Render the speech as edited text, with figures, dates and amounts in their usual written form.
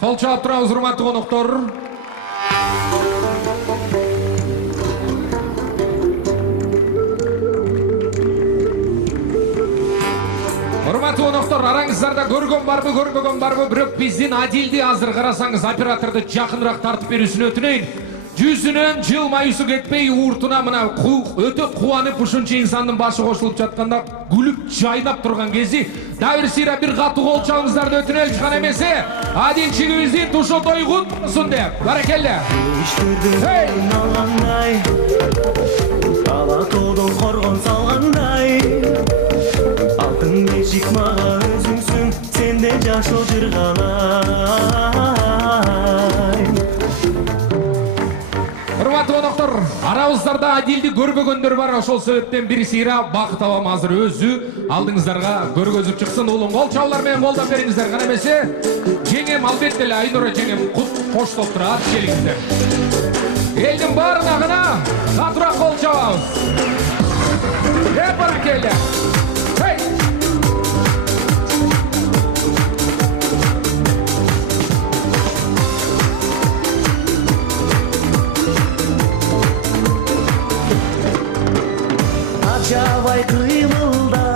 Кол чаап турабыз, урматтуу коноктор. Урматтуу коноктор, араңыздарда көргөн барбы, көрбөгөн барбы, бирок биздин Адилди азыр карасаңыз операторду жакыныраак тартып берүүсүн өтүнөйүн. Жүзүнөн жылмайысы кетпей, ууртуна мына өтө кубанып ушунча инсандын башы кошулуп жатканда күлүп жайнап турган кези дагы бир сыйра бир катуу кол чабыңыздарды өтүнөлү, кана эмесе Адилчигибиздин тушу тойгун болсун деп. Баракелде. Ала тоодон коргон салгандай, алтын бешик мага өзүңсүң, сенде жашоо жыргалай. Урматтуу коноктор, арабыздарда Адилди көрбөгөндөр бар, ошол себептен бир сыйра бакыт абам азыр өзү алдыңыздарга көргөзүп чыксын. Улум кол чабуулар менен колдоп бериңиздер. Кана эмесе жеңем албетте эле Айнура жеңем коштоп турат, келиңиздер. Элдин баарына гана катуураак кол чабабыз. Баракелде. Жабай кыймылда